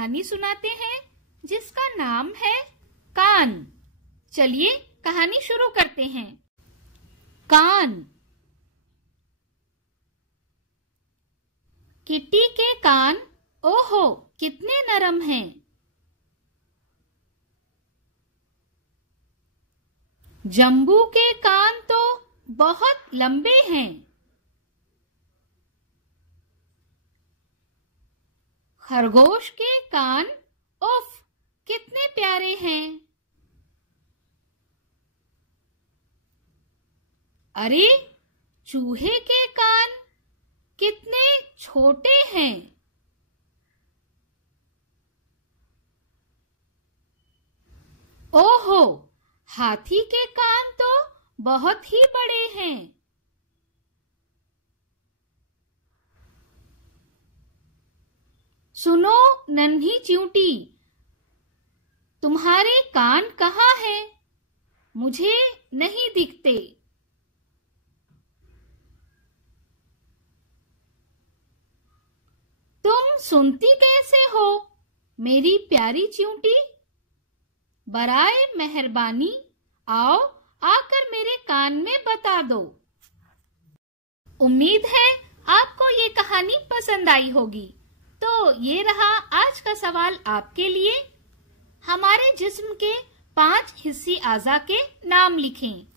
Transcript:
कहानी सुनाते हैं जिसका नाम है कान। चलिए कहानी शुरू करते हैं। कान। किट्टी के कान ओहो कितने नरम हैं। जंबू के कान तो बहुत लंबे हैं। खरगोश के कान उफ कितने प्यारे हैं। अरे चूहे के कान कितने छोटे हैं। ओहो हाथी के कान तो बहुत ही बड़े हैं। सुनो नन्ही चींटी, तुम्हारे कान कहाँ हैं? मुझे नहीं दिखते। तुम सुनती कैसे हो मेरी प्यारी चींटी? बराए मेहरबानी आओ आकर मेरे कान में बता दो। उम्मीद है आपको ये कहानी पसंद आई होगी। तो ये रहा आज का सवाल आपके लिए। हमारे जिस्म के 5 हिस्सी आज़ा के नाम लिखें।